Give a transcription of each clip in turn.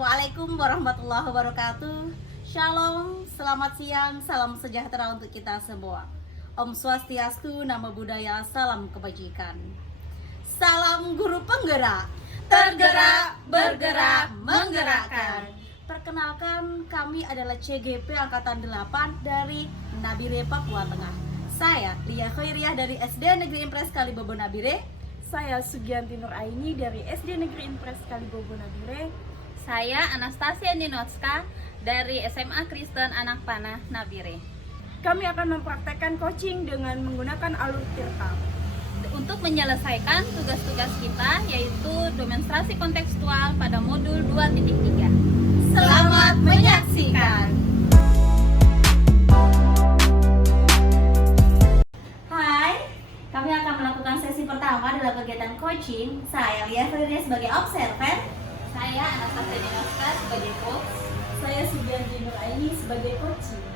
Assalamualaikum warahmatullahi wabarakatuh. Shalom, selamat siang, salam sejahtera untuk kita semua. Om Swastiastu, Namo Buddhaya, salam kebajikan. Salam guru penggerak, tergerak, bergerak, menggerakkan. Perkenalkan, kami adalah CGP Angkatan 8 dari Nabire, Papua Tengah. Saya Lia Khairiah dari SD Negeri Impres Kalibobo Nabire. Saya Sugianti Nuraini dari SD Negeri Impres Kalibobo Nabire. Saya Anastasia Ninotska dari SMA Kristen Anak Panah Nabire. Kami akan mempraktekkan coaching dengan menggunakan alur tirta untuk menyelesaikan tugas-tugas kita, yaitu demonstrasi kontekstual pada modul 2.3. Selamat menyaksikan. Hai, kami akan melakukan sesi pertama dalam kegiatan coaching. Saya Lia Khairiah sebagai observer. Saya Anastasia Ninotska sebagai coach. Saya Sugianti Nuraini sebagai coaching.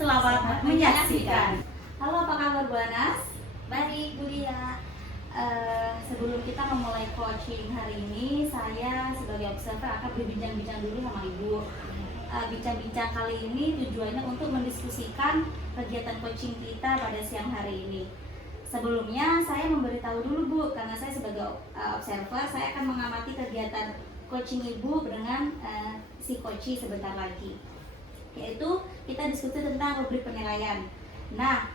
Selamat menyaksikan. Halo, apa kabar Bu Anas? Baik, Bu Lia. Sebelum kita memulai coaching hari ini, saya sebagai observer akan berbincang-bincang dulu sama Ibu. Bincang-bincang kali ini tujuannya untuk mendiskusikan kegiatan coaching kita pada siang hari ini. Sebelumnya saya memberitahu dulu Bu, karena saya sebagai observer, saya akan mengamati kegiatan coaching Ibu dengan si coachee sebentar lagi. Yaitu kita diskusi tentang rubrik penilaian. Nah,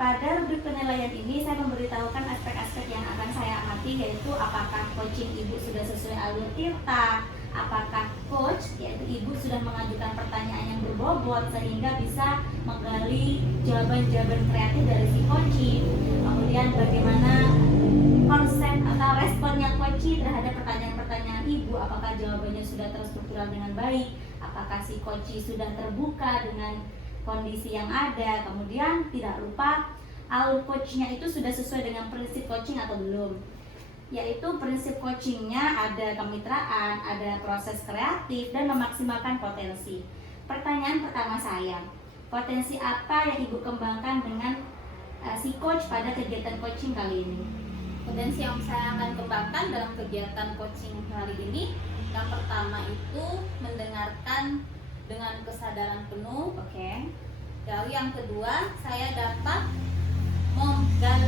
pada rubrik penilaian ini saya memberitahukan aspek-aspek yang akan saya amati, yaitu apakah coaching Ibu sudah sesuai alur tirta, apakah coach, yaitu Ibu sudah mengajukan pertanyaan yang berbobot sehingga bisa menggali jawaban-jawaban kreatif dari si coaching. Kemudian bagaimana konsep atau responnya coaching terhadap pertanyaan-pertanyaan Ibu, apakah jawabannya sudah terstruktural dengan baik, apakah si coaching sudah terbuka dengan kondisi yang ada. Kemudian tidak lupa alur coachingnya itu sudah sesuai dengan prinsip coaching atau belum, yaitu prinsip coachingnya ada kemitraan, ada proses kreatif, dan memaksimalkan potensi. Pertanyaan pertama saya, potensi apa yang Ibu kembangkan dengan si coach pada kegiatan coaching kali ini? Potensi yang saya akan kembangkan dalam kegiatan coaching hari ini, yang pertama itu mendengarkan dengan kesadaran penuh. Oke. Lalu yang kedua, saya dapat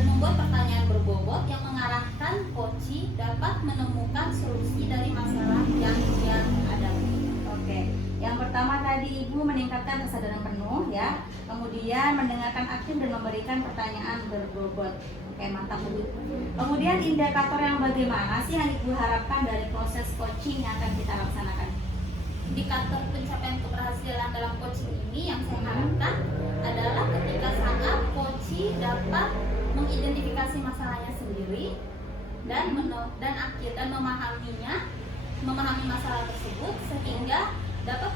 membuat pertanyaan berbobot yang mengarahkan coachee dapat menemukan solusi dari masalah yang dia hadapi. Oke. Yang pertama tadi Ibu meningkatkan kesadaran penuh ya. Kemudian mendengarkan aktif dan memberikan pertanyaan berbobot. Oke, mantap Bu. Kemudian indikator yang bagaimana sih yang Ibu harapkan dari proses coaching yang akan kita laksanakan? Indikator pencapaian keberhasilan dalam coaching ini yang saya harapkan adalah ketika saat coachee dapat mengidentifikasi masalahnya sendiri dan memahami masalah tersebut sehingga dapat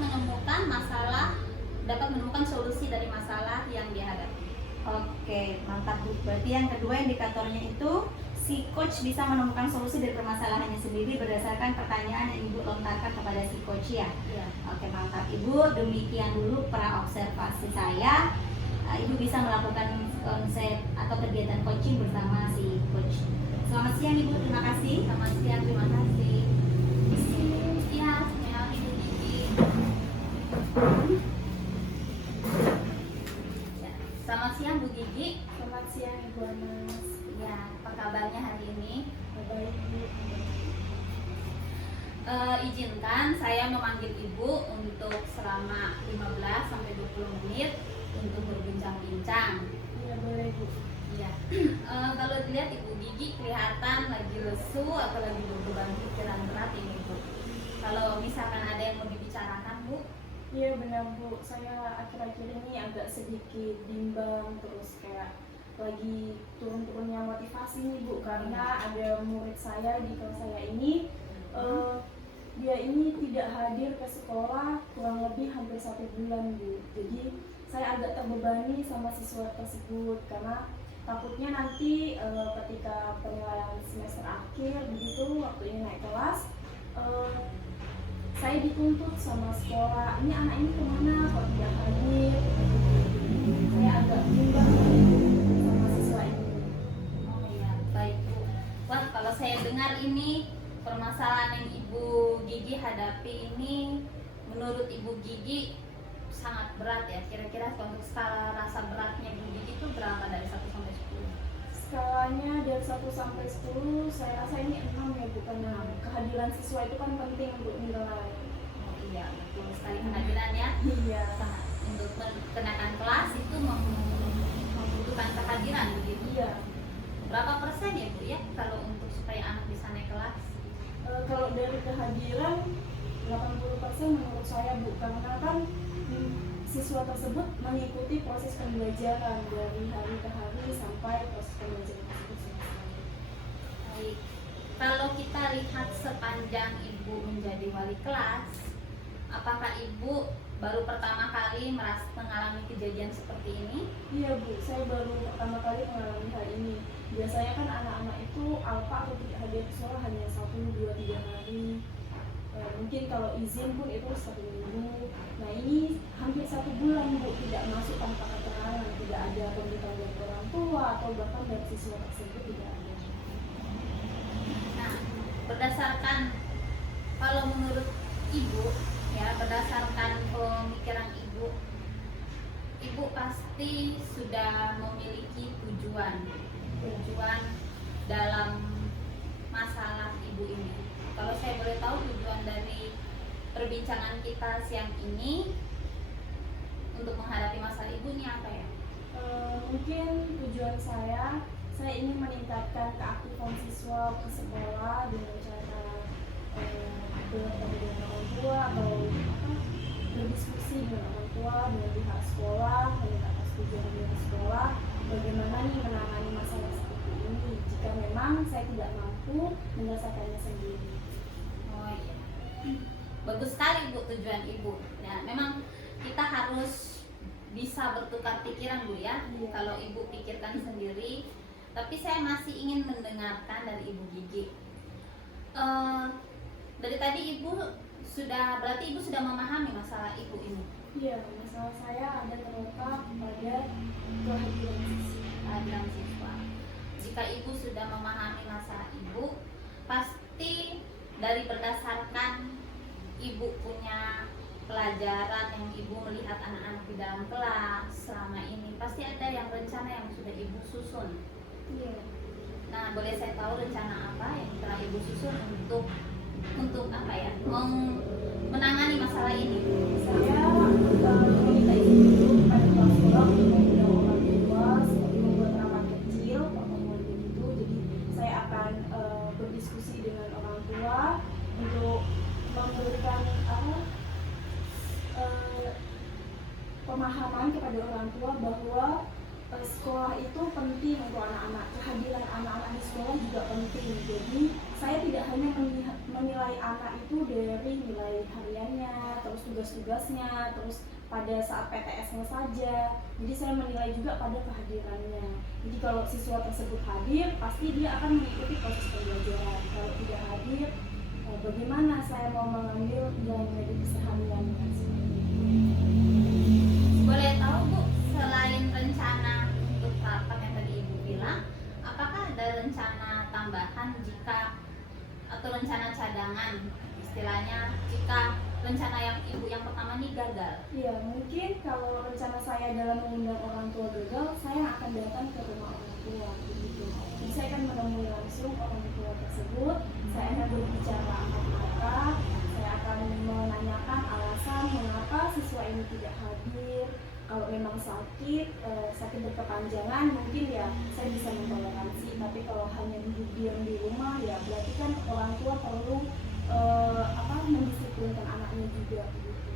menemukan solusi dari masalah yang dihadapi. Oke, mantap Bu. Berarti yang kedua indikatornya itu si coach bisa menemukan solusi dari permasalahannya sendiri berdasarkan pertanyaan yang Ibu lontarkan kepada si coach ya. Ya. Oke, mantap Ibu. Demikian dulu pra observasi saya. Ibu bisa melakukan konsep atau kegiatan coaching bersama si coach. Selamat siang Ibu, terima kasih. Selamat siang, terima kasih. Ya, saya Ibu Gigi. Ya, selamat siang Bu Gigi. Selamat siang Ibu Anas. Ya, apa kabarnya hari ini? Baik Bu. Izinkan saya memanggil Ibu untuk selama 15 sampai 20 menit untuk berbincang-bincang. Iya boleh Bu. Iya. Kalau dilihat Ibu Gigi kelihatan lagi lesu atau lagi beban pikiran berat ini Bu. Kalau misalkan ada yang mau dibicarakan Bu? Iya benar Bu. Saya akhir-akhir ini agak sedikit bimbang, terus kayak lagi turun-turunnya motivasi nih Bu, karena ada murid saya di kelas saya ini dia ini tidak hadir ke sekolah kurang lebih hampir 1 bulan Bu. Jadi saya agak terbebani sama siswa tersebut karena takutnya nanti ketika penilaian semester akhir begitu waktu ini naik kelas saya dituntut sama sekolah, ini anak ini kemana kok tidak hadir. Saya agak bimbang sama siswa ini. Oh iya, baik Bu. Wah, kalau saya dengar ini permasalahan yang Ibu Gigi dihadapi ini menurut Ibu Gigi sangat berat ya? Kira-kira untuk skala rasa beratnya Ibu Gigi itu berapa dari 1 sampai 10? Skalanya dari 1 sampai 10, saya rasa ini 6 ya Bu, karena kehadiran siswa itu kan penting untuk nilai. Oh iya, betul sekali kehadiran ya. Iya. Sangat. Untuk kenakan kelas itu membutuhkan kehadiran begitu. Iya. Berapa persen ya Bu ya kalau untuk supaya anak bisa naik kelas? Kalau dari kehadiran 80% menurut saya Bu, karena kan siswa tersebut mengikuti proses pembelajaran dari hari ke hari sampai proses pembelajaran tersebut selesai. Baik. Kalau kita lihat sepanjang Ibu menjadi wali kelas, apakah Ibu baru pertama kali mengalami kejadian seperti ini? Iya Bu, saya baru pertama kali mengalami hal ini. Biasanya kan anak-anak itu alfa atau tidak hadir ke sekolah hanya 1, 2, 3 hari. Mungkin kalau izin pun itu 1 minggu. Nah ini hampir 1 bulan Bu, tidak masuk tanpa keterangan, tidak ada pemberitahuan dari orang tua atau bahkan dari siswa tersebut tidak ada. Nah, berdasarkan kalau menurut Ibu ya, berdasarkan pemikiran Ibu, Ibu pasti sudah memiliki tujuan dalam masalah Ibu ini. Kalau saya boleh tahu tujuan dari perbincangan kita siang ini untuk menghadapi masalah Ibu ini apa ya? Mungkin tujuan saya ingin meningkatkan keaktifan siswa ke sekolah dengan cara bertemu dengan orang tua atau berdiskusi dengan orang tua, dengan pihak sekolah, meminta persetujuan dari sekolah, bagaimana nih menangani masalah seperti ini jika memang saya tidak mampu menyelesaikannya sendiri. Oh iya, bagus sekali Bu tujuan Ibu. Ya, memang kita harus bisa bertukar pikiran Bu ya. Iya. Kalau Ibu pikirkan sendiri, tapi saya masih ingin mendengarkan dari Ibu Gigi. Dari tadi berarti Ibu sudah memahami masalah Ibu ini. Iya, masalah saya ada terletak pada kehadiran Siswa. Jika Ibu sudah memahami masalah Ibu, pasti dari berdasarkan Ibu punya pelajaran yang Ibu melihat anak-anak di dalam kelas selama ini, pasti ada yang rencana yang sudah Ibu susun. Iya. Nah, boleh saya tahu rencana apa yang telah Ibu susun untuk apa ya? Menangani masalah ini. Saya meminta izin dulu kepada kepala sekolah untuk mengundang orang tua seperti membuat rapat kecil pertemuan begitu. Jadi saya akan berdiskusi dengan orang tua untuk memberikan pemahaman kepada orang tua bahwa sekolah itu penting untuk anak-anak, kehadiran anak-anak di sekolah juga penting. Jadi saya tidak hanya menilai anak itu dari nilai hariannya, terus tugas-tugasnya, terus pada saat PTS-nya saja. Jadi saya menilai juga pada kehadirannya. Jadi kalau siswa tersebut hadir, pasti dia akan mengikuti proses pembelajaran. Kalau tidak hadir, bagaimana saya mau mengambil nilai di kesehariannya? Boleh tahu Bu, selain rencana untuk rapat yang tadi Ibu bilang, apakah ada rencana tambahan atau rencana cadangan, istilahnya jika rencana yang Ibu yang pertama ini gagal? Ya, mungkin kalau rencana saya dalam mengundang orang tua gagal, saya akan datang ke rumah orang tua begitu. Jadi saya akan menemui langsung orang tua tersebut, saya akan berbicara amat mata, saya akan menanyakan alasan mengapa siswa ini tidak hadir. Kalau memang sakit berkepanjangan, mungkin ya saya bisa mentoleransi. Tapi kalau hanya duduk diam di rumah, ya berarti kan orang tua perlu mendisiplinkan anaknya juga begitu.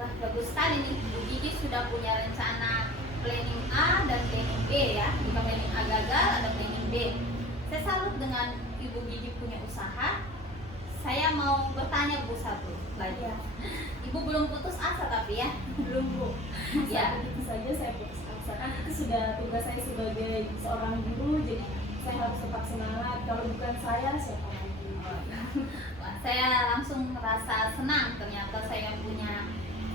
Nah, bagus sekali nih, Bu Gigi sudah punya rencana planning A dan planning B ya. Jika planning A gagal, ada planning B. Saya salut dengan Ibu Gigi punya usaha. Saya mau bertanya Bu satu lagi. Ya. Ibu belum putus asa tapi ya? Belum Bu. Ya. Begitu saja saya putus asa, kan itu sudah tugas saya sebagai seorang guru, jadi saya harus tetap semangat. Kalau bukan saya, siapa lagi? Wah, saya langsung merasa senang ternyata saya punya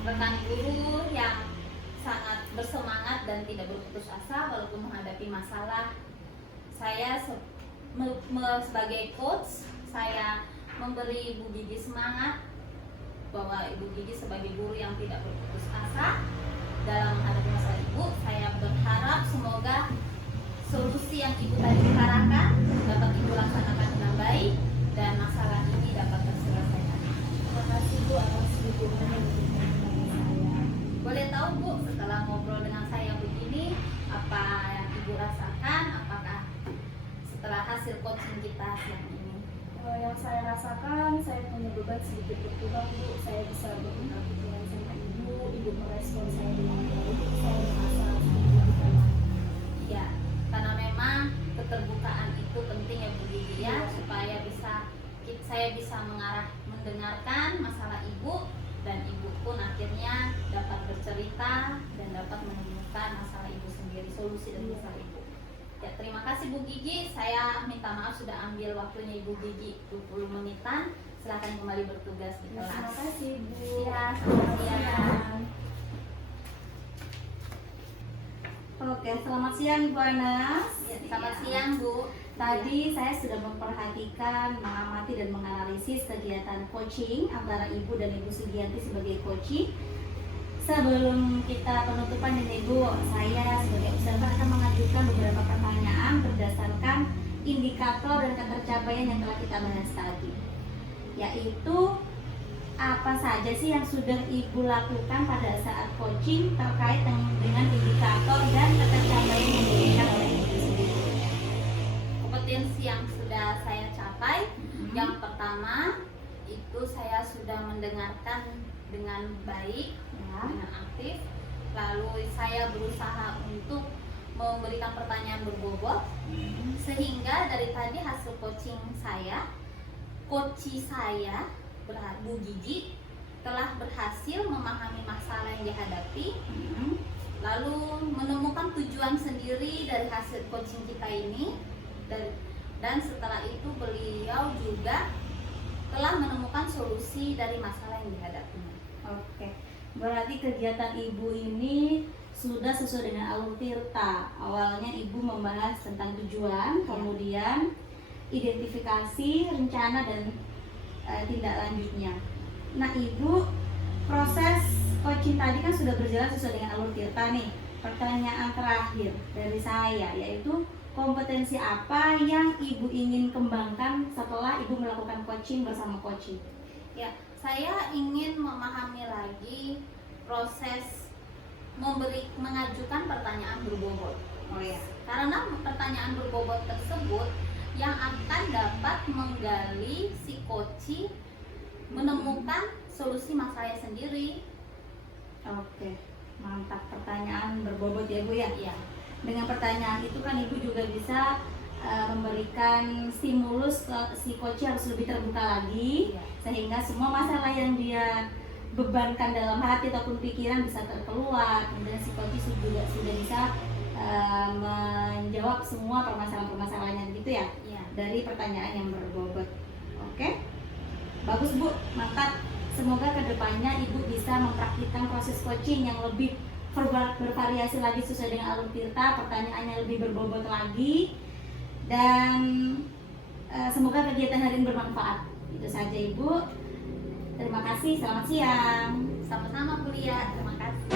rekan guru yang sangat bersemangat dan tidak berputus asa walaupun menghadapi masalah. Saya sebagai coach, saya memberi Ibu Gigi semangat bahwa Ibu Gigi sebagai guru yang tidak berputus asa dalam menghadapi masalah Ibu. Saya berharap semoga solusi yang Ibu tadi utarakan dapat Ibu laksanakan dengan baik dan masalah ini dapat terselesaikan. Terima kasih Bu atas dukungan yang diberikan kepada saya. Boleh tahu Bu, setelah ngobrol dengan saya begini, apa yang Ibu rasakan? Apakah setelah hasil coaching kita siang ini? Yang saya rasakan, saya punya beban sedikit berkurang Bu. Saya bisa bertukar pikiran sama Ibu merespon saya dengan baik. Saya merasa sedikit lebih tenang. Iya, karena memang keterbukaan itu penting ya Bu Gigi ya, Iya. supaya saya bisa mendengarkan masalah Ibu dan Ibu pun akhirnya dapat bercerita dan dapat menemukan masalah Ibu sendiri, solusi dari Iya. masalah Ibu. Ya, terima kasih Bu Gigi. Saya minta maaf sudah ambil waktunya Ibu Gigi 20 menitan. Silakan kembali bertugas di Terima kelas. kasih Bu. Iya, Selamat siang. siang. Oke, selamat siang Ibu Anas. Ya, selamat siang Bu. Tadi saya sudah memperhatikan, mengamati dan menganalisis kegiatan coaching antara Ibu dan Ibu Sugianti sebagai coaching. Sebelum kita penutupan ini Ibu, saya sebagai observer akan mengajukan beberapa pertanyaan berdasarkan indikator dan ketercapaian yang telah kita bahas tadi. Yaitu apa saja sih yang sudah Ibu lakukan pada saat coaching terkait dengan indikator dan ketercapaian yang diberikan oleh Ibu sendiri? Kompetensi yang sudah saya capai, yang pertama itu saya sudah mendengarkan dengan baik, Ya. dengan aktif. Lalu saya berusaha untuk memberikan pertanyaan berbobot, sehingga dari tadi hasil coaching saya, coach saya Bu Gigi telah berhasil memahami masalah yang dihadapi, lalu menemukan tujuan sendiri dari hasil coaching kita ini, dan setelah itu beliau juga telah menemukan solusi dari masalah yang dihadapinya. Oke, berarti kegiatan Ibu ini sudah sesuai dengan alur tirta. Awalnya Ibu membahas tentang tujuan, kemudian identifikasi, rencana, dan tindak lanjutnya. Nah Ibu, proses coaching tadi kan sudah berjalan sesuai dengan alur tirta nih. Pertanyaan terakhir dari saya yaitu kompetensi apa yang Ibu ingin kembangkan setelah Ibu melakukan coaching bersama coaching? Ya, saya ingin memahami lagi proses mengajukan pertanyaan berbobot. Oh ya. Karena pertanyaan berbobot tersebut yang akan dapat menggali si coach menemukan solusi masalahnya sendiri. Oke, mantap. Pertanyaan berbobot ya Bu ya. Iya. Dengan pertanyaan itu kan Ibu juga bisa memberikan stimulus ke si coach harus lebih terbuka lagi, Iya. sehingga semua masalah yang dia bebankan dalam hati ataupun pikiran bisa terkeluar. Kemudian si coach juga sudah bisa menjawab semua permasalahan-permasalahannya gitu ya, Iya. dari pertanyaan yang berbobot. Oke, bagus Bu, mantap. Semoga kedepannya Ibu bisa mempraktikkan proses coaching yang lebih bervariasi lagi sesuai dengan alur tirta, pertanyaannya lebih berbobot lagi, dan semoga kegiatan hari ini bermanfaat. Itu saja Ibu. Terima kasih, selamat siang. Sama-sama Bu Lia, terima kasih.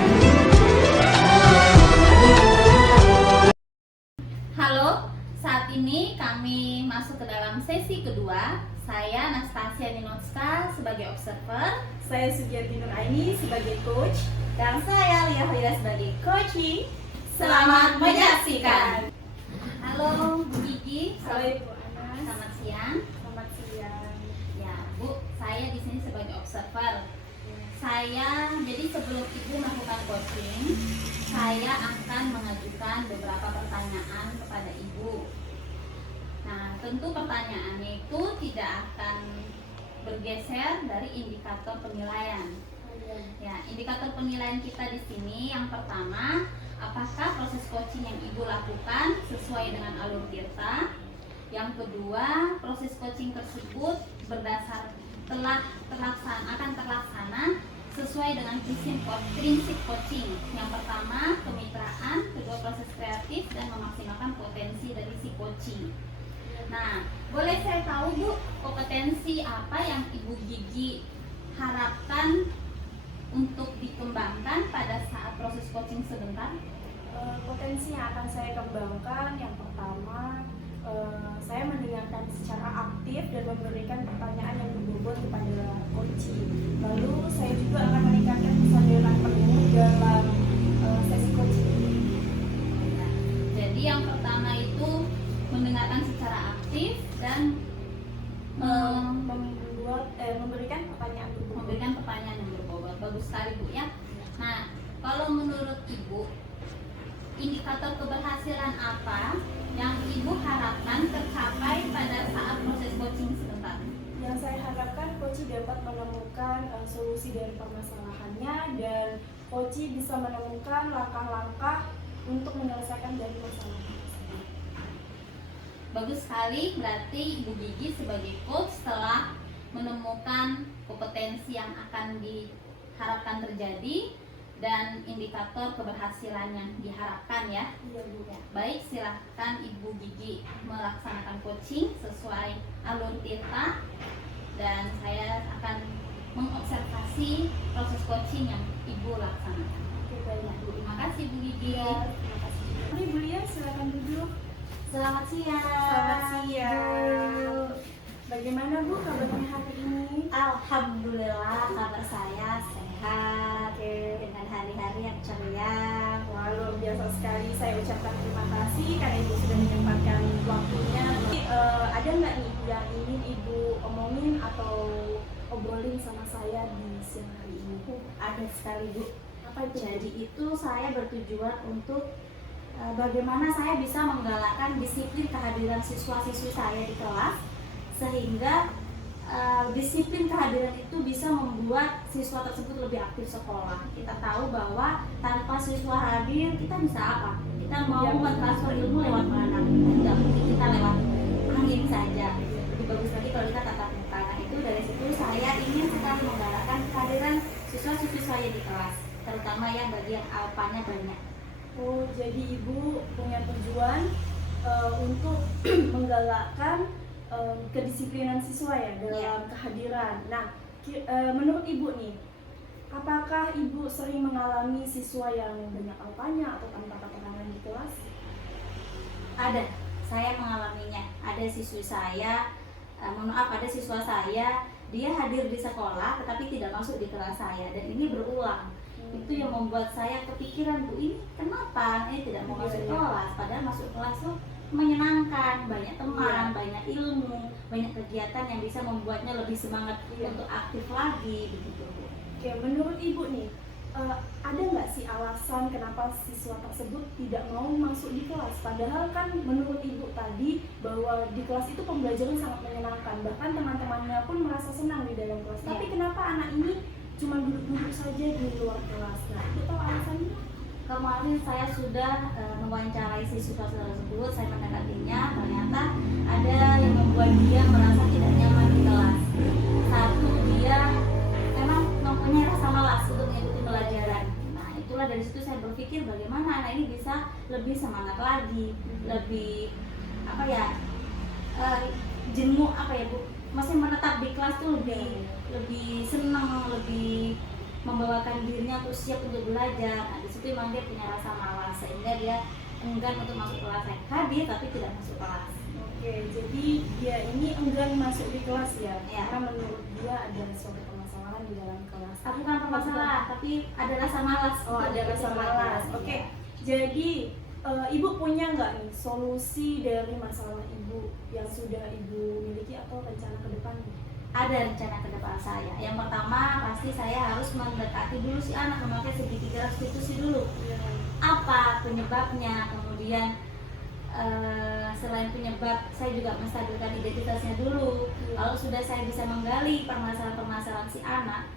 Halo, saat ini kami masuk ke dalam sesi kedua. Saya Anastasia Ninotska sebagai observer, Saya Sugianti Nuraini sebagai coach. Dan saya Lia Hoira sebagai coaching. Selamat menyaksikan. Halo Bu Gigi, Halo Ibu Anas. selamat siang. Selamat siang. Ya Bu, saya di sini sebagai observer. Jadi sebelum Ibu melakukan coaching, saya akan mengajukan beberapa pertanyaan kepada Ibu. Nah, tentu pertanyaannya itu tidak akan bergeser dari indikator penilaian. Ya, indikator penilaian kita di sini yang pertama, apakah proses coaching yang Ibu lakukan sesuai dengan alur tirta? Yang kedua, proses coaching tersebut akan terlaksana sesuai dengan prinsip coaching. Yang pertama, kemitraan, kedua proses kreatif dan memaksimalkan potensi dari si coaching. Nah, boleh saya tahu Bu, kompetensi apa yang Ibu Gigi harapkan untuk dikembangkan pada saat proses coaching sebentar? Potensi yang akan saya kembangkan yang pertama, saya mendengarkan secara aktif dan memberikan pertanyaan yang berbobot kepada coaching. Lalu saya juga akan meningkatkan kesadaran penuh dalam sesi coaching ini. Jadi yang pertama itu mendengarkan secara aktif dan Memberikan pertanyaan berbobot. memberikan pertanyaan yang berbobot. Bagus sekali Bu ya. Nah, kalau menurut Ibu, indikator keberhasilan apa yang Ibu harapkan tercapai pada saat proses coaching sebentar? Yang saya harapkan coach dapat menemukan solusi dari permasalahannya dan coach bisa menemukan langkah-langkah untuk menyelesaikan dari masalah. Bagus sekali, berarti Ibu Gigi sebagai coach telah menemukan kompetensi yang akan diharapkan terjadi dan indikator keberhasilan yang diharapkan ya. Iya Bu. Baik, silahkan Ibu Gigi melaksanakan coaching sesuai alur Tirta dan saya akan mengobservasi proses coaching yang Ibu laksanakan. Oke, baik Bu. Terima kasih Bu Gigi. Iya, terima kasih. Mari Bu Lia, silakan duduk. Selamat siang. Selamat siang. Bu. Bagaimana Bu kabarnya hari ini? Alhamdulillah kabar saya sehat dengan hari-hari yang ceria. Wah, luar biasa sekali. Saya ucapkan terima kasih karena Ibu sudah menyempatkan waktunya. Ada nggak nih yang ingin Ibu omongin atau obrolin sama saya di siang hari ini? Ada sekali Bu. Apa itu? Jadi itu saya bertujuan untuk bagaimana saya bisa menggalakkan disiplin kehadiran siswa-siswi saya di kelas sehingga disiplin kehadiran itu bisa membuat siswa tersebut lebih aktif sekolah. Kita tahu bahwa tanpa siswa hadir kita bisa apa? Kita mau mentransfer ilmu lewat mana? Tidak mungkin kita lewat angin saja. Lebih bagus lagi kalau kita tatap muka. Nah itu dari situ saya ingin sekali menggalakkan kehadiran siswa-siswi saya di kelas, terutama yang bagian alpanya banyak. Oh, jadi Ibu punya tujuan untuk menggalakkan kedisiplinan siswa ya dalam kehadiran. Nah, menurut Ibu nih, apakah Ibu sering mengalami siswa yang banyak alpanya atau tanpa keterangan di kelas? Ada, saya mengalaminya. Ada siswi saya, ada siswa saya, dia hadir di sekolah tetapi tidak masuk di kelas saya dan ini berulang. Itu yang membuat saya kepikiran, Bu, ini kenapa ini tidak mau masuk kelas? Padahal masuk kelas tuh menyenangkan, banyak teman, banyak ilmu, banyak kegiatan yang bisa membuatnya lebih semangat untuk aktif lagi, begitu Bu. Oke, menurut Ibu nih, ada nggak sih alasan kenapa siswa tersebut tidak mau masuk di kelas? Padahal kan menurut Ibu tadi bahwa di kelas itu pembelajaran sangat menyenangkan, bahkan teman-temannya pun merasa senang di dalam kelas. Tapi kenapa anak ini cuma duduk-duduk saja di luar kelas? Nah, Ibu tahu alasannya? Kemarin saya sudah mewawancarai siswa tersebut, saya mendekatinya, ternyata ada yang membuat dia merasa tidak nyaman di kelas. Satu, dia memang mempunyai rasa malas untuk mengikuti pelajaran. Nah, itulah dari situ saya berpikir bagaimana anak ini bisa lebih semangat lagi, lebih jenuh Bu, masih menetap di kelas tuh lebih senang, lebih membawakan dirinya untuk siap untuk belajar. Nah, di situ memang dia punya rasa malas sehingga dia enggan untuk masuk kelas. Hadir tapi tidak masuk kelas. Oke, jadi dia ini enggan masuk di kelas ya? Ya. Karena menurut dia ada suatu permasalahan di dalam kelas. Bukan permasalahan, tapi ada rasa malas. Oh, ada untuk rasa belajar. malas. Oke, jadi Ibu punya nggak nih solusi dari masalah Ibu yang sudah Ibu miliki atau rencana ke depan? Ada rencana ke depan saya. Yang pertama pasti saya harus mendekati dulu si anak, memakai segitiga restitusi dulu. Apa penyebabnya? Kemudian selain penyebab, saya juga menstabilkan identitasnya dulu. Kalau sudah saya bisa menggali permasalahan-permasalahan si anak,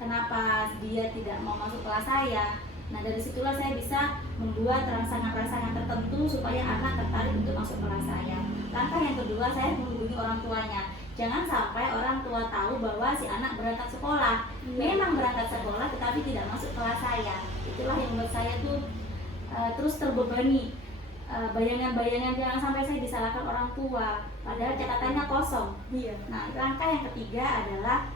kenapa dia tidak mau masuk kelas saya. Nah, dari situlah saya bisa membuat rangsangan-rangsangan tertentu supaya anak tertarik untuk masuk kelas saya. Langkah yang kedua, saya menghubungi orang tuanya. Jangan sampai orang tua tahu bahwa si anak berangkat sekolah. Memang berangkat sekolah tetapi tidak masuk kelas saya. Itulah yang membuat saya tuh terus terbebani bayangan-bayangan jangan sampai saya disalahkan orang tua, padahal catatannya kosong. Iya. Nah, langkah yang ketiga adalah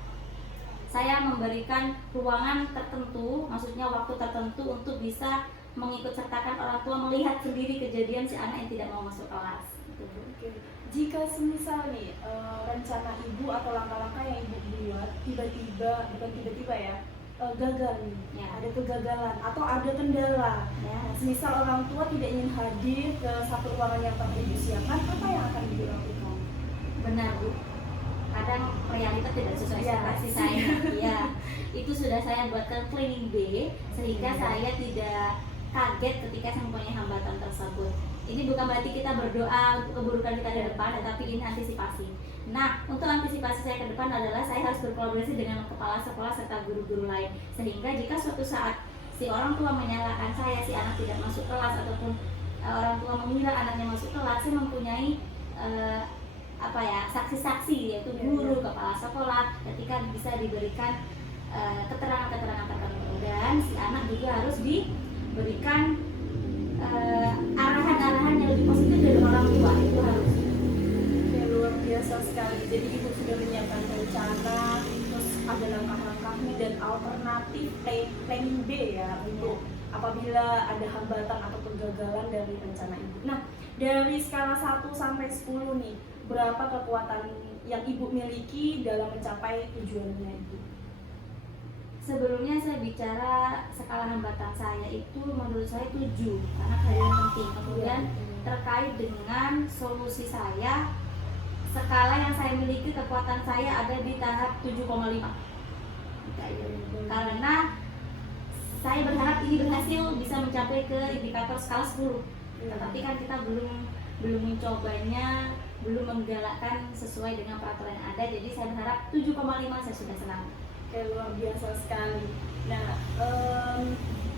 saya memberikan ruangan tertentu, maksudnya waktu tertentu untuk bisa mengikut sertakan orang tua melihat sendiri kejadian si anak yang tidak mau masuk kelas. Gitu, Bu. Oke. Jika semisal nih rencana ibu atau langkah-langkah yang ibu buat tiba-tiba, bukan tiba-tiba ya, gagal nih, Ya. ada kegagalan atau ada kendala. Ya, Nah, semisal orang tua tidak ingin hadir ke satu ruangan yang telah ibu siapkan, apa yang akan ibu lakukan? benar, Bu. Kadang realita tidak sesuai Ya. ekspektasi saya. Iya, itu sudah saya buatkan planning B sehingga saya tidak kaget ketika saya mempunyai hambatan tersebut. Ini bukan berarti kita berdoa untuk keburukan kita di depan, tetapi ini antisipasi. Nah, untuk antisipasi saya ke depan adalah saya harus berkolaborasi dengan kepala sekolah serta guru-guru lain. Sehingga jika suatu saat si orang tua menyalahkan saya, si anak tidak masuk kelas ataupun orang tua mengira anaknya masuk kelas, saya mempunyai saksi-saksi, yaitu guru, kepala sekolah, ketika bisa diberikan keterangan-keterangan tertentu, dan si anak juga harus diberikan arahan-arahan yang lebih positif dari orang tua. Itu harus. Ya, luar biasa sekali. Jadi ibu sudah menyiapkan rencana, terus ada langkah-langkahnya dan alternatif planning B ya untuk apabila ada hambatan atau kegagalan dari rencana ibu. Nah, dari skala 1 sampai 10 nih, berapa kekuatan yang ibu miliki dalam mencapai tujuannya ibu? Sebelumnya saya bicara skala hambatan saya itu menurut saya 7 karena kehadiran penting. Kemudian terkait dengan solusi saya, skala yang saya miliki kekuatan saya ada di tahap 7,5. Karena saya berharap ini berhasil bisa mencapai ke indikator skala 10. Tetapi kan kita belum mencobanya, belum menggalakkan sesuai dengan peraturan yang ada. Jadi saya berharap 7,5 saya sudah senang. Oke, luar biasa sekali. Nah,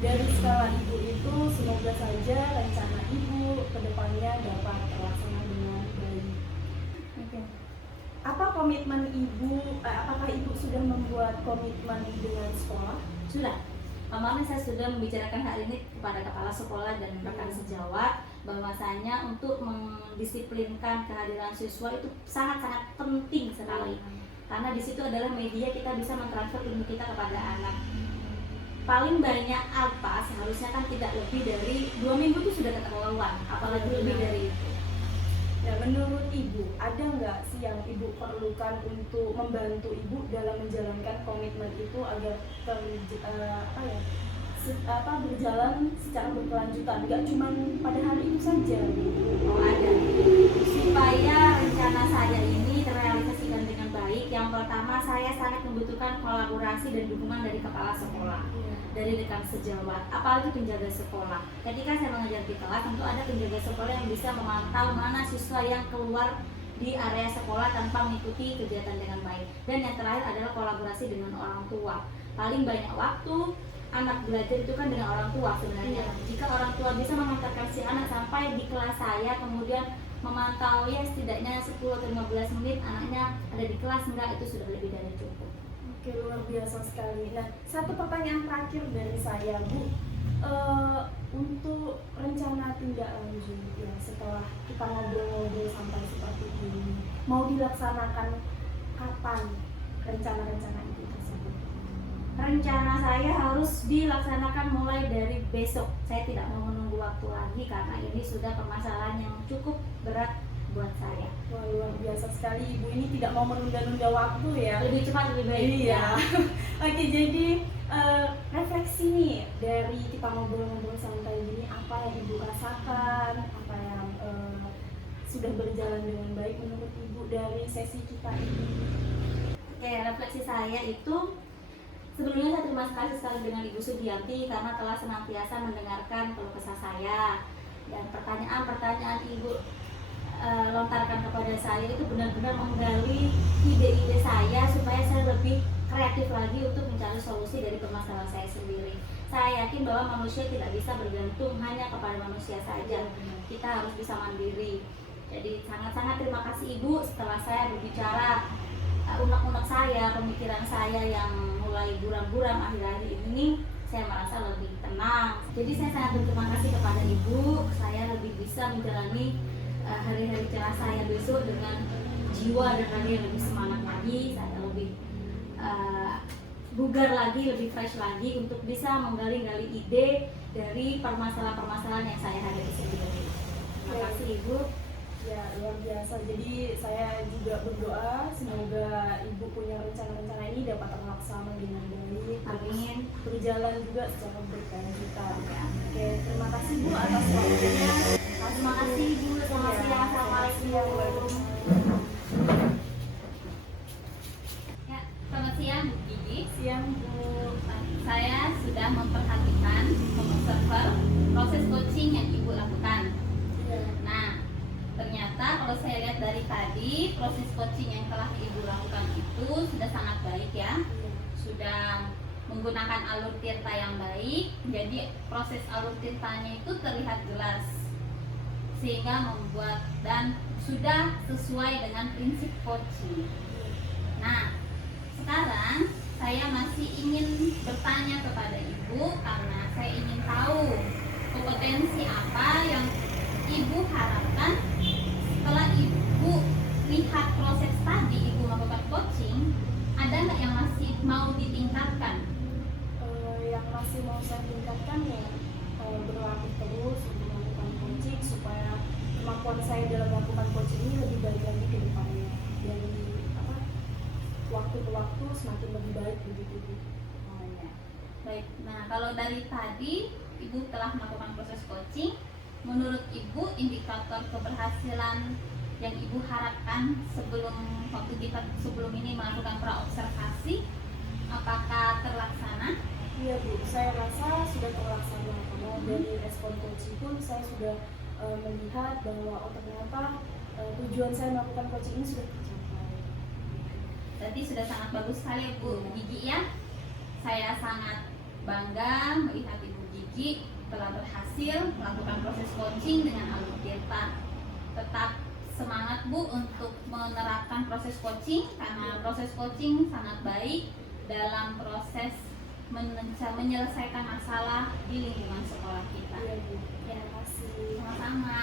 dari skala ibu itu semoga saja rencana ibu ke depannya dapat terlaksana dengan baik. Oke. Apa komitmen ibu? Apakah ibu sudah membuat komitmen dengan sekolah? Sudah. Kemarin saya sudah membicarakan hal ini kepada kepala sekolah dan rekan sejawat, bahwasanya untuk mendisiplinkan kehadiran siswa itu sangat-sangat penting sekali. Karena di situ adalah media kita bisa mentransfer ilmu kita kepada anak. Paling banyak apa seharusnya kan tidak lebih dari 2 minggu itu sudah keterlaluan, apalagi lebih dari itu. Nah, menurut ibu ada nggak sih yang ibu perlukan untuk membantu ibu dalam menjalankan komitmen itu agar berjalan secara berkelanjutan, nggak cuma pada hari itu saja? Oh, ada. Supaya rencana saya ini terrealisasikan dengan baik, yang pertama saya sangat membutuhkan kolaborasi dan dukungan dari kepala sekolah, dari rekan sejawat, apalagi penjaga sekolah. Ketika saya mengajar di kelas, tentu ada penjaga sekolah yang bisa memantau mana siswa yang keluar di area sekolah tanpa mengikuti kegiatan dengan baik. Dan yang terakhir adalah kolaborasi dengan orang tua. Paling banyak waktu anak belajar itu kan dengan orang tua sebenarnya. Jika orang tua bisa mengantarkan si anak sampai di kelas saya, kemudian memantau ya setidaknya 10 atau 15 menit anaknya ada di kelas, enggak, itu sudah lebih dari cukup. Oke, luar biasa sekali. Nah, satu pertanyaan terakhir dari saya, Bu. Untuk rencana tindak lanjut ya setelah kita ngobrol-ngobrol sampai seperti ini, mau dilaksanakan kapan rencana-rencana itu tersebut? Rencana saya harus dilaksanakan mulai dari besok. Saya tidak mau menunggu waktu lagi karena ini sudah permasalahan yang cukup berat buat saya. Wah, luar biasa sekali. Ibu ini tidak mau menunda-nunda waktu ya. Lebih cepat lebih baik. Iya. Oke, jadi refleksi nih dari kita ngobrol-ngobrol santai ini, apa yang ibu rasakan, apa yang sudah berjalan dengan baik menurut ibu dari sesi kita ini? Oke, refleksi saya itu sebelumnya saya terima kasih sekali dengan Ibu Sugianti karena telah senantiasa mendengarkan keluh kesah saya, dan pertanyaan-pertanyaan Ibu lontarkan kepada saya itu benar-benar menggali ide-ide saya supaya saya lebih kreatif lagi untuk mencari solusi dari permasalahan saya sendiri. Saya yakin bahwa manusia tidak bisa bergantung hanya kepada manusia saja. Kita harus bisa mandiri. Jadi sangat-sangat terima kasih Ibu setelah saya berbicara unek-unek saya, pemikiran saya yang mulai buram-buram akhir-akhir ini, saya merasa lebih tenang. Jadi saya sangat berterima kasih kepada Ibu. Saya lebih bisa menjalani hari-hari cerah saya besok dengan jiwa dan raga yang lebih semangat lagi. Saya lebih bugar lagi, lebih fresh lagi untuk bisa menggali-gali ide dari permasalahan-permasalahan yang saya hadapi sendiri. Terima kasih Ibu. Ya, luar biasa. Jadi saya juga berdoa semoga Ibu punya rencana-rencana ini dapat terlaksana dengan baik. Amin. Berjalan juga secara berkelanjutan. Oke, terima kasih Bu atas waktunya. Terima kasih Ibu. Selamat siang. Assalamualaikum. Ya, selamat siang Bu Gigi. Siang Bu. Saya sudah memperhatikan, mengobserver proses coaching yang Ibu lakukan. Ya. Nah, ternyata kalau saya lihat dari tadi, proses coaching yang telah Ibu lakukan itu sudah sangat baik ya. Sudah menggunakan alur tirta yang baik, jadi proses alur tirtanya itu terlihat jelas, sehingga membuat dan sudah sesuai dengan prinsip coaching. Nah, sekarang saya masih ingin bertanya kepada Ibu karena saya ingin tahu kompetensi apa yang Ibu harapkan setelah Ibu lihat proses tadi Ibu melakukan coaching. Ada nggak yang masih mau ditingkatkan? Yang masih mau saya tingkatkan ya berlatih terus untuk melakukan coaching supaya kemampuan saya dalam melakukan coaching ini lebih baik lagi ke depannya. Dari waktu ke waktu semakin lebih baik begitu Bu. Oh ya. Baik. Nah, kalau dari tadi Ibu telah melakukan proses coaching, menurut Ibu indikator keberhasilan yang Ibu harapkan sebelum ini melakukan praobservasi apakah terlaksana? Iya Bu, saya rasa sudah terlaksana karena dari respon coaching pun saya sudah melihat bahwa ternyata tujuan saya melakukan coaching ini sudah tercapai. Berarti sudah sangat bagus sekali ya Bu Gigi ya. Saya sangat bangga melihat Ibu Gigi telah berhasil melakukan proses coaching dengan alur tirta. Tetap semangat Bu untuk menerapkan proses coaching karena proses coaching sangat baik dalam proses menyelesaikan masalah di lingkungan sekolah kita. Iya Bu, Ya, terima kasih. sama-sama.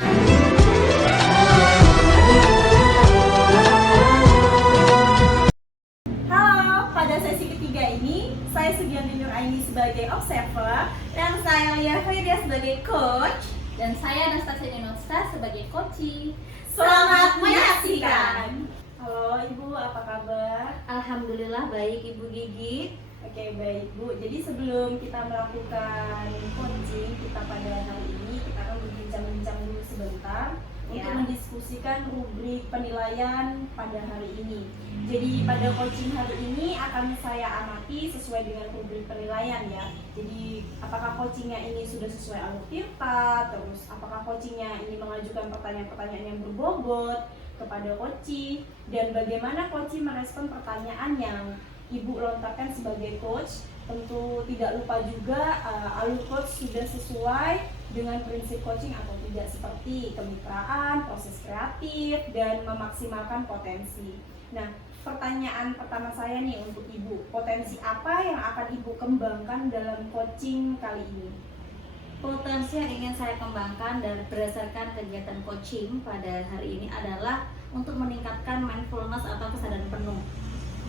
Halo, pada sesi ketiga ini saya Sugianti Nuraini sebagai observer Dan saya Lia Firya sebagai coach. Dan saya Anastasia Dinosta sebagai coaching. Selamat menyaksikan. Halo Ibu, apa kabar? Alhamdulillah baik Ibu Gigi. Oke baik Bu, jadi sebelum kita melakukan coaching kita pada hari ini, kita akan berbincang-bincang dulu sebentar untuk mendiskusikan rubrik penilaian pada hari ini. Jadi pada coaching hari ini akan saya amati sesuai dengan rubrik penilaian ya. Jadi apakah coachingnya ini sudah sesuai alur tirta, terus apakah coachingnya ini mengajukan pertanyaan-pertanyaan yang berbobot kepada coaching, dan bagaimana coaching merespon pertanyaan yang Ibu lontarkan sebagai coach. Tentu tidak lupa juga alur coach sudah sesuai dengan prinsip coaching atau tidak, seperti kemitraan, proses kreatif, dan memaksimalkan potensi. Nah, pertanyaan pertama saya nih untuk Ibu, potensi apa yang akan Ibu kembangkan dalam coaching kali ini? Potensi yang ingin saya kembangkan dan berdasarkan kegiatan coaching pada hari ini adalah untuk meningkatkan mindfulness atau kesadaran penuh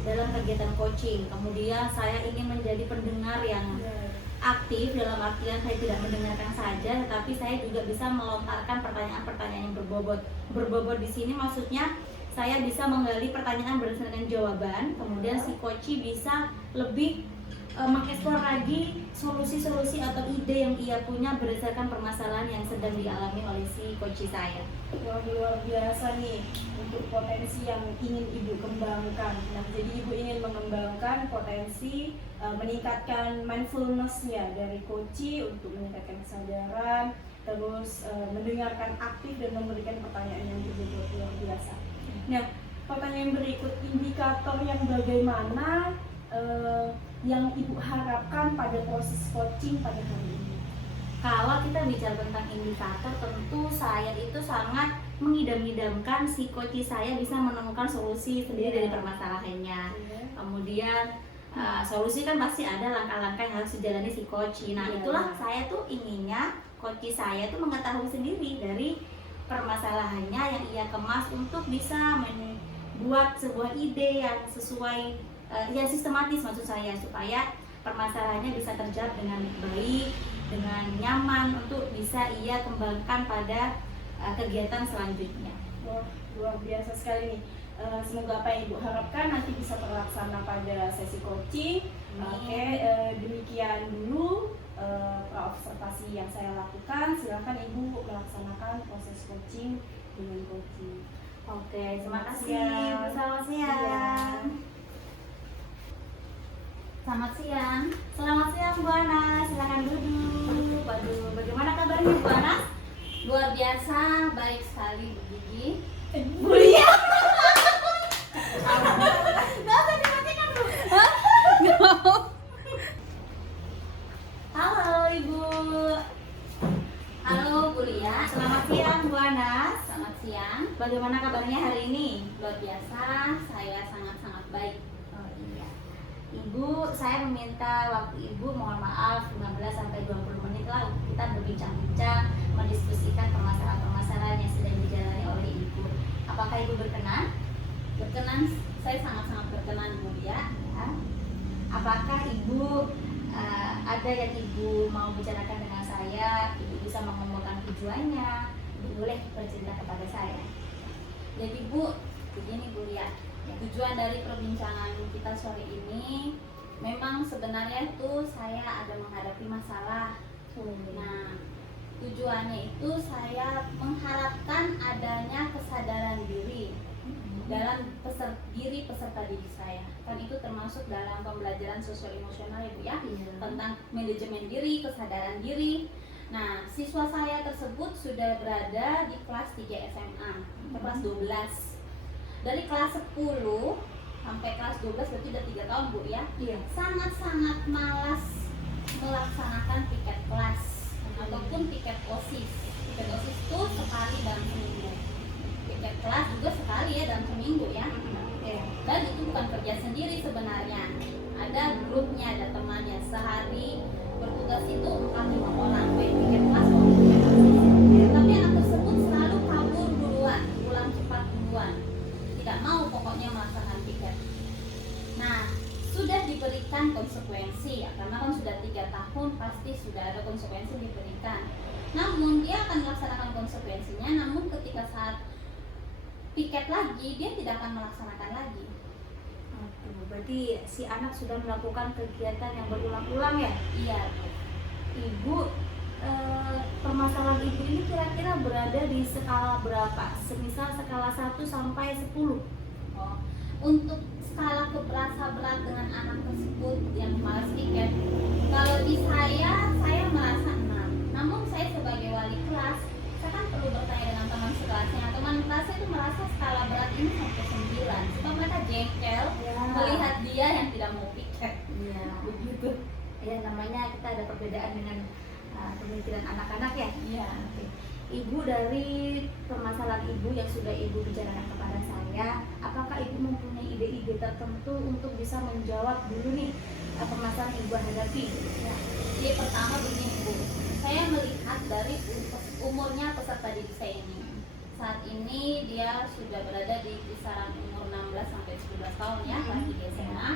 dalam kegiatan coaching. Kemudian saya ingin menjadi pendengar yang aktif, dalam artian saya tidak mendengarkan saja, tetapi saya juga bisa melontarkan pertanyaan-pertanyaan yang berbobot. Berbobot di sini maksudnya saya bisa menggali pertanyaan berdasarkan jawaban, kemudian si coach bisa lebih mengeksplor lagi solusi-solusi atau ide yang ia punya berdasarkan permasalahan yang sedang dialami oleh si coach saya. Wah, luar biasa nih untuk potensi yang ingin Ibu kembangkan. Nah, jadi Ibu ingin mengembangkan potensi meningkatkan mindfulness ya dari coach untuk meningkatkan kesadaran, terus mendengarkan aktif dan memberikan pertanyaan yang berbobot. Luar biasa. Nah, pertanyaan berikut, indikator yang bagaimana yang Ibu harapkan pada proses coaching pada hari ini? Kalau kita bicara tentang indikator, tentu saya itu sangat mengidam-idamkan si coach saya bisa menemukan solusi sendiri dari Iya. permasalahannya. Iya. Kemudian solusi kan pasti ada langkah-langkah yang harus dijalani si coach. Nah, Iya. itulah saya tuh inginnya coach saya tuh mengetahui sendiri dari permasalahannya yang ia kemas untuk bisa membuat sebuah ide yang sesuai, yang sistematis maksud saya, supaya permasalahannya bisa terjawab dengan baik, dengan nyaman untuk bisa ia kembangkan pada kegiatan selanjutnya. Wah, luar biasa sekali nih. Semoga apa yang Ibu harapkan nanti bisa terlaksana pada sesi coaching. Oke, demikian dulu observasi yang saya lakukan. Silakan Ibu melaksanakan proses coaching dengan coaching. Oke, terima Selamat kasih. siang. Selamat Iya. siang. Selamat siang. Selamat siang Bu Ana, silakan duduk. Waduh, bagaimana kabarnya Bu Ana? Luar biasa, baik sekali Bu Gigi. Bu Lia. Halo Ibu. Halo Bu Lia. Selamat siang Bu Ana. Selamat siang. Bagaimana kabarnya hari ini? Luar biasa, saya sangat-sangat baik. Oh iya. Ibu, saya meminta waktu Ibu, mohon maaf 15 sampai 20 menit lah kita berbincang-bincang, mendiskusikan permasalahan-permasalahan yang sedang dijalani oleh Ibu. Apakah Ibu berkenan? Berkenan, saya sangat-sangat berkenan Bu Lia. Ya. Apakah Ibu ada yang Ibu mau bicarakan dengan saya? Ibu bisa mengomongan tujuannya. Ibu boleh bercerita kepada saya. Jadi Bu, begini Bu Lia. Tujuan dari perbincangan kita sore ini memang sebenarnya itu saya ada menghadapi masalah. Nah, tujuannya itu saya mengharapkan adanya kesadaran diri dalam diri peserta didik saya. Kan itu termasuk dalam pembelajaran sosial emosional ya Bu ya, Iya. tentang manajemen diri, kesadaran diri. Nah, siswa saya tersebut sudah berada di kelas 3 SMA, kelas 12. Dari kelas 10 sampai kelas 12 berarti udah 3 tahun Bu ya. Iya. Sangat-sangat malas melaksanakan piket kelas ataupun piket OSIS. Piket OSIS itu sekali dalam seminggu. Piket kelas juga sekali ya dalam seminggu ya. Iya. Dan itu bukan kerja sendiri sebenarnya. Ada grupnya, ada temannya. Sehari bertugas itu 4-5 orang. Baik piket kelas maupun piket OSIS. Tapi anak tersebut selalu kabur duluan, pulang cepat duluan. Tidak mau pokoknya melaksanakan piket. Nah, sudah diberikan konsekuensi ya, karena kan sudah 3 tahun pasti sudah ada konsekuensi diberikan. Namun dia akan melaksanakan konsekuensinya, namun ketika saat piket lagi dia tidak akan melaksanakan lagi. Aduh, berarti si anak sudah melakukan kegiatan yang berulang-ulang ya? Iya. Ibu, permasalahan ibu ini kira-kira berada di skala berapa? Semisal skala 1 sampai 10. Oh, untuk skala keberasa berat dengan anak tersebut yang malas piket, kalau di saya merasa 6. Namun saya sebagai wali kelas, saya kan perlu bertanya dengan teman sekelasnya. Teman kelasnya itu merasa skala berat ini sampai 9. Sebab mereka jengkel melihat dia yang tidak mau piket. Iya. Begitu. Ya, namanya kita ada perbedaan dengan pemikiran anak-anak ya. Iya. Oke. Ibu, dari permasalahan ibu yang sudah ibu bicarakan kepada saya, apakah ibu mempunyai ide-ide tertentu untuk bisa menjawab dulu nih permasalahan ibu hadapi? Ya. Jadi pertama begini Bu, saya melihat dari umurnya peserta didik saya ini. Saat ini dia sudah berada di kisaran umur 16 sampai 11 tahun ya, kelas 3 SMA.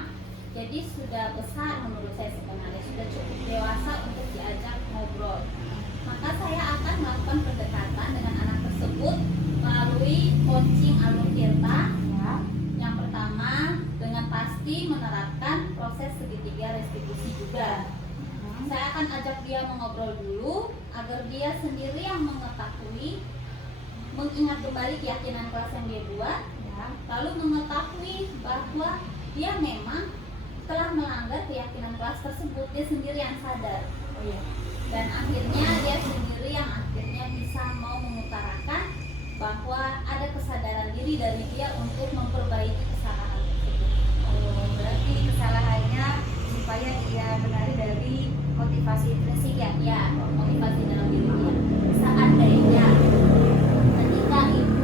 Jadi sudah besar menurut saya sebenarnya, sudah cukup dewasa untuk diajak ngobrol. Maka saya akan melakukan pendekatan dengan anak tersebut melalui coaching alur tirta. Ya. Yang pertama, dengan pasti menerapkan proses segitiga restitusi juga. Saya akan ajak dia mengobrol dulu agar dia sendiri yang mengetahui, mengingat kembali keyakinan kelas yang dia buat, Ya. lalu mengetahui bahwa dia memang telah melanggar keyakinan kelas tersebut, dia sendiri yang sadar. Oh iya. Dan akhirnya dia sendiri yang akhirnya bisa mau mengutarakan bahwa ada kesadaran diri dari dia untuk memperbaiki kesalahan tersebut. Oh, berarti kesalahannya supaya dia benari dari motivasi intrinsik ya? Ya, motivasi dalam diri dia. Seandainya ketika ibu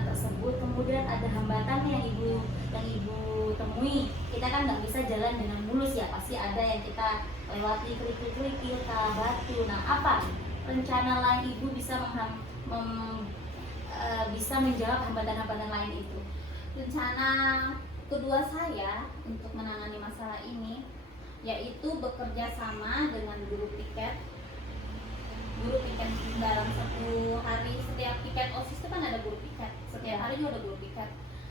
anak tersebut, kemudian ada hambatan yang ibu temui. Kita kan nggak bisa jalan dengan mulus ya, pasti ada yang kita lewati, kerikil-kerikil, batu. Nah, apa rencana lain ibu bisa menjawab hambatan-hambatan lain itu? Rencana kedua saya untuk menangani masalah ini yaitu bekerja sama dengan guru piket dalam satu hari. Setiap piket OSIS itu kan ada guru piket, setiap hari juga ada guru piket.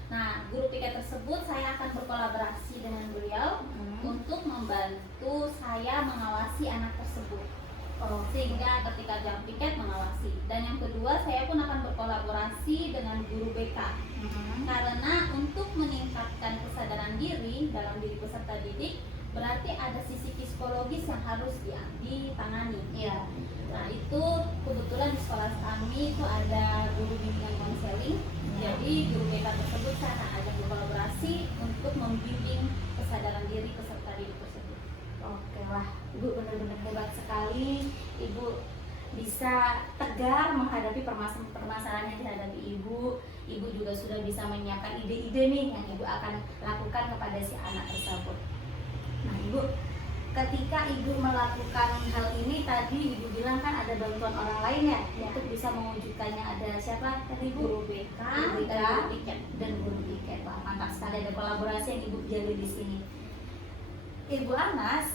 Nah, guru piket tersebut saya akan berkolaborasi dengan beliau untuk membantu saya mengawasi anak tersebut. Sehingga ketika jam piket mengawasi. Dan yang kedua, saya pun akan berkolaborasi dengan guru BK. Karena untuk meningkatkan kesadaran diri dalam diri peserta didik, berarti ada sisi psikologis yang harus ditangani. Iya. Nah, itu kebetulan di sekolah kami itu ada guru bimbingan konseling. Jadi guru BK tersebut saya akan ajak berkolaborasi untuk membimbing kesadaran diri peserta didik tersebut. Oke, wah, ibu benar-benar hebat sekali. Ibu bisa tegar menghadapi permasalahan yang dihadapi ibu. Ibu juga sudah bisa menyiapkan ide-ide nih yang ibu akan lakukan kepada si anak tersebut. Nah, ibu, ketika ibu melakukan hal ini tadi ibu bilang kan ada bantuan orang lain ya, untuk bisa mewujudkannya. Ada siapa tadi ibu? Guru BK dan guru piket. Wah, mantap sekali, ada kolaborasi yang ibu jalin di sini. Ibu Anas,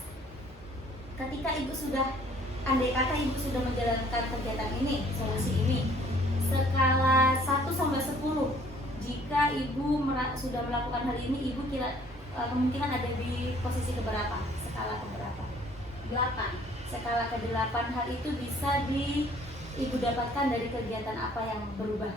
ketika ibu sudah, andai kata ibu sudah menjalankan kegiatan ini, solusi ini, skala 1 sampai 10, jika ibu sudah melakukan hal ini, ibu kira kemungkinan ada di posisi keberapa? Skala keberapa? 8. Skala ke-8, hal itu bisa ibu dapatkan dari kegiatan apa yang berubah?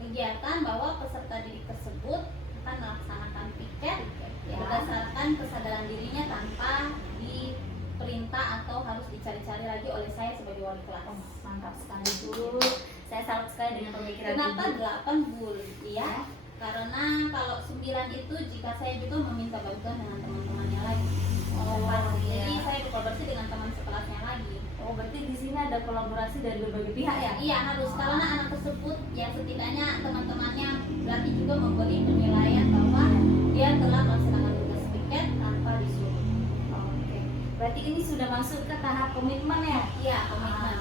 Kegiatan bahwa peserta didik tersebut akan melaksanakan piket Ya. berdasarkan kesadaran dirinya tanpa diperintah atau harus dicari-cari lagi oleh saya sebagai wali kelas. Mantap sekali Bu. Saya salut sekali dengan pemikiran Kenapa ibu. 8 Bu? Iya. Karena kalau 9 itu jika saya juga meminta bantuan dengan teman-temannya lagi. Jadi iya. saya berkolaborasi dengan teman sekelasnya lagi. Oh, berarti di sini ada kolaborasi dari berbagai pihak ya? Iya harus, karena anak tersebut ya setidaknya teman-temannya berarti juga memberi penilaian bahwa dia telah melaksanakan tugas piket tanpa disuruh. Oke. Berarti ini sudah masuk ke tahap komitmen ya? Iya, komitmen.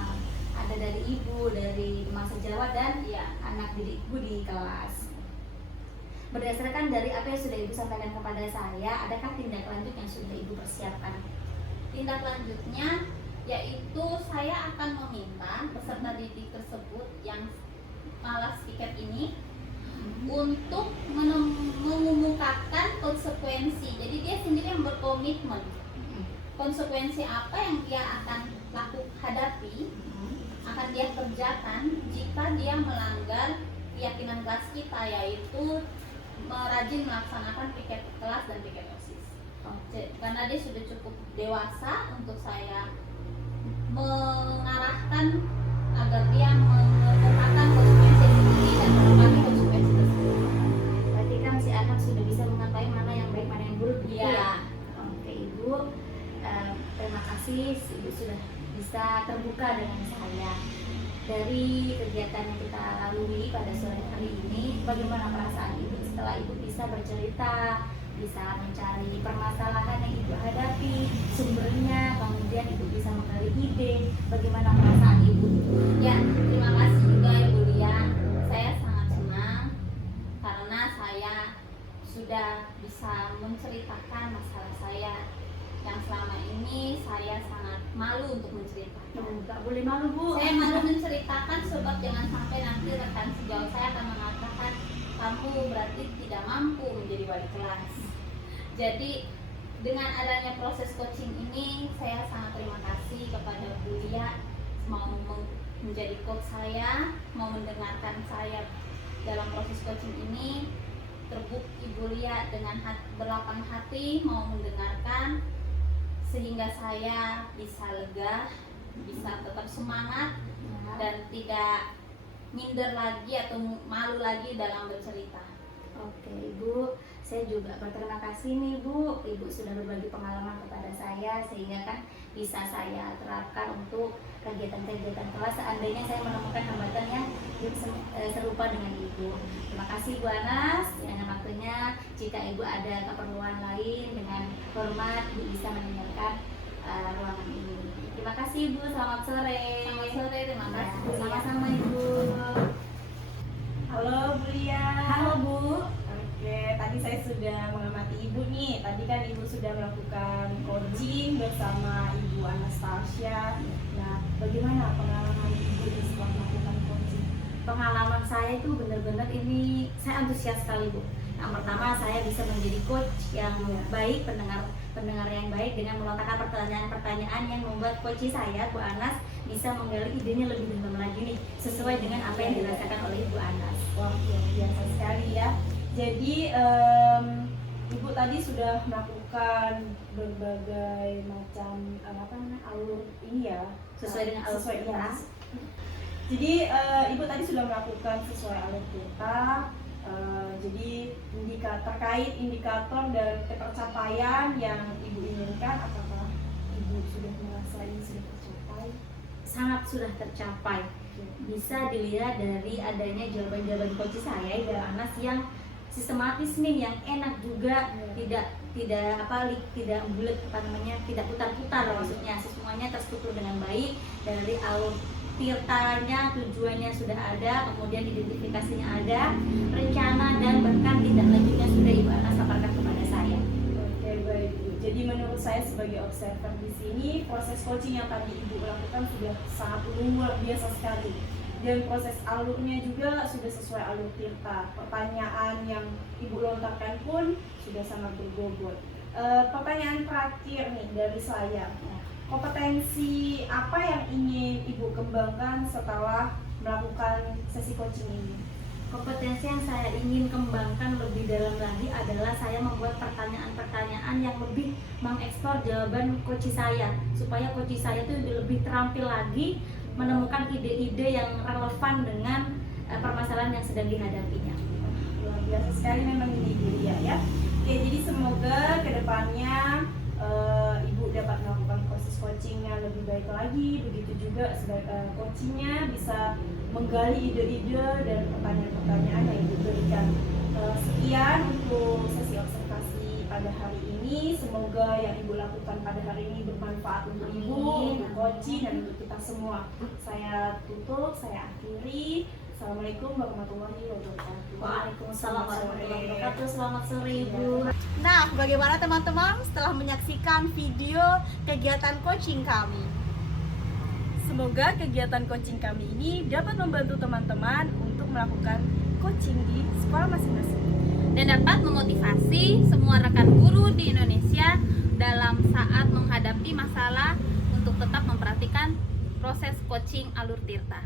Ada dari ibu, dari teman sejawat dan Iya. anak didik ibu di kelas. Berdasarkan dari apa yang sudah ibu sampaikan kepada saya, adakah tindak lanjut yang sudah ibu persiapkan? Tindak lanjutnya yaitu saya akan meminta peserta didik tersebut yang malas piket ini untuk mengumumkan konsekuensi. Jadi dia sendiri yang berkomitmen konsekuensi apa yang dia akan hadapi, akan dia kerjakan jika dia melanggar keyakinan kelas kita, yaitu rajin melaksanakan piket kelas dan piket OSIS. Karena dia sudah cukup dewasa untuk saya mengarahkan agar dia menetapkan konsekuensi sendiri dan menepati konsekuensi tersebut. Berarti kan si anak sudah bisa mengetahui mana yang baik, mana yang buruk. Iya. Oke ibu, terima kasih ibu sudah bisa terbuka dengan saya. Dari kegiatan yang kita lalui pada sore hari ini, bagaimana perasaan ibu setelah ibu bisa bercerita, bisa mencari permasalahan yang ibu hadapi, sumbernya, kemudian ibu bisa menggali ide, bagaimana perasaan ibu? Ya, terima kasih juga Ibu Lia. Saya sangat senang karena saya sudah bisa menceritakan masalah saya yang selama ini saya sangat malu untuk menceritakan. Nggak boleh malu Bu. Saya malu menceritakan sebab jangan sampai nanti rekan sejauh saya akan mengatakan kamu berarti tidak mampu menjadi wali kelas. Jadi dengan adanya proses coaching ini saya sangat terima kasih kepada Bu Lia mau menjadi coach saya, mau mendengarkan saya dalam proses coaching ini. Terbukti Ibu Lia dengan berlapang hati mau mendengarkan sehingga saya bisa lega, bisa tetap semangat dan tidak minder lagi atau malu lagi dalam bercerita. Oke Ibu, Saya juga berterima kasih nih Bu, Ibu sudah berbagi pengalaman kepada saya sehingga kan bisa saya terapkan untuk kegiatan-kegiatan kelas seandainya saya menemukan hambatan yang serupa dengan Ibu. Terima kasih Bu Anas dengan waktunya. Jika Ibu ada keperluan lain dengan hormat Ibu bisa meninggalkan ruangan ini. Terima kasih Ibu, selamat sore. Selamat sore, terima Ya, kasih. sama-sama Ibu. Halo Bu Lia. Halo Bu. Oke, tadi saya sudah mengamati Ibu nih. Tadi kan Ibu sudah melakukan coaching bersama Ibu Anastasia. Nah, bagaimana pengalaman Ibu setelah melakukan coaching? Pengalaman saya itu benar-benar ini saya antusias sekali Bu. Yang pertama saya bisa menjadi coach yang baik, pendengar yang baik dengan melontarkan pertanyaan-pertanyaan yang membuat coach saya Bu Anas bisa menggali idenya lebih dalam lagi nih sesuai dengan apa yang dirasakan oleh Ibu Anas. Wah, luar biasa sekali ya. Jadi Ibu tadi sudah melakukan berbagai macam alur ini ya, Sesuai dengan alur sesuai kita. Jadi Ibu tadi sudah melakukan sesuai alur kita. Jadi terkait indikator dan ketercapaian yang Ibu inginkan, apakah Ibu sudah merasa ini sudah tercapai? Sangat sudah tercapai. Bisa dilihat dari adanya jawaban-jawaban coach saya Ibu Anas yang sistematis nih, yang enak juga, tidak bulat tidak putar-putar maksudnya, semuanya terstruktur dengan baik dari alur tirtanya, tujuannya sudah ada, kemudian identifikasinya ada, rencana dan bahkan tindak lanjutnya sudah Ibu Anas paparkan kepada saya. Oke, baik Bu. Jadi menurut saya sebagai observer di sini, proses coaching yang tadi Ibu lakukan sudah sangat luar biasa sekali. Dan proses alurnya juga sudah sesuai alur tirta. Pertanyaan yang Ibu lontarkan pun sudah sangat berbobot. Pertanyaan terakhir nih dari saya. Kompetensi apa yang ingin Ibu kembangkan setelah melakukan sesi coaching ini? Kompetensi yang saya ingin kembangkan lebih dalam lagi adalah saya membuat pertanyaan-pertanyaan yang lebih mengeksplor jawaban coach saya, supaya coach saya itu lebih terampil lagi menemukan ide-ide yang relevan dengan permasalahan yang sedang dihadapinya. Luar biasa sekali memang ini Bu Lia ya. Oke, jadi semoga kedepannya Ibu dapat melakukan proses coachingnya lebih baik lagi. Begitu juga coachingnya bisa menggali ide-ide dan pertanyaan-pertanyaan yang Ibu berikan. Sekian untuk sesi observasi pada hari ini. Semoga yang Ibu lakukan pada hari ini bermanfaat untuk Ibu, untuk coaching dan untuk kita semua. Saya tutup, saya akhiri. Assalamualaikum warahmatullahi wabarakatuh. Waalaikumsalam warahmatullahi wabarakatuh. Selamat sore Ibu. Nah, bagaimana teman-teman setelah menyaksikan video kegiatan coaching kami? Semoga kegiatan coaching kami ini dapat membantu teman-teman untuk melakukan coaching di sekolah masing-masing. Dan dapat memotivasi semua rekan guru di Indonesia dalam saat menghadapi masalah untuk tetap memperhatikan proses coaching alur tirta.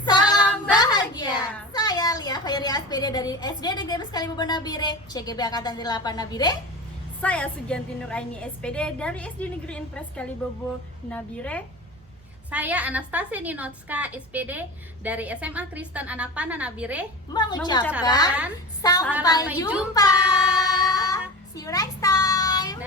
Salam bahagia. Saya Lia Khairia SPD dari SD Negeri Sekali Bobo Nabire, CGB Angkatan 8 Nabire. Saya Sugianti Nuraini SPD dari SD Negeri Impres Kalibobo Nabire. Saya Anastasia Ninotska SPD dari SMA Kristen Anak Panah Nabire Mengucapkan sampai jumpa. See you next time.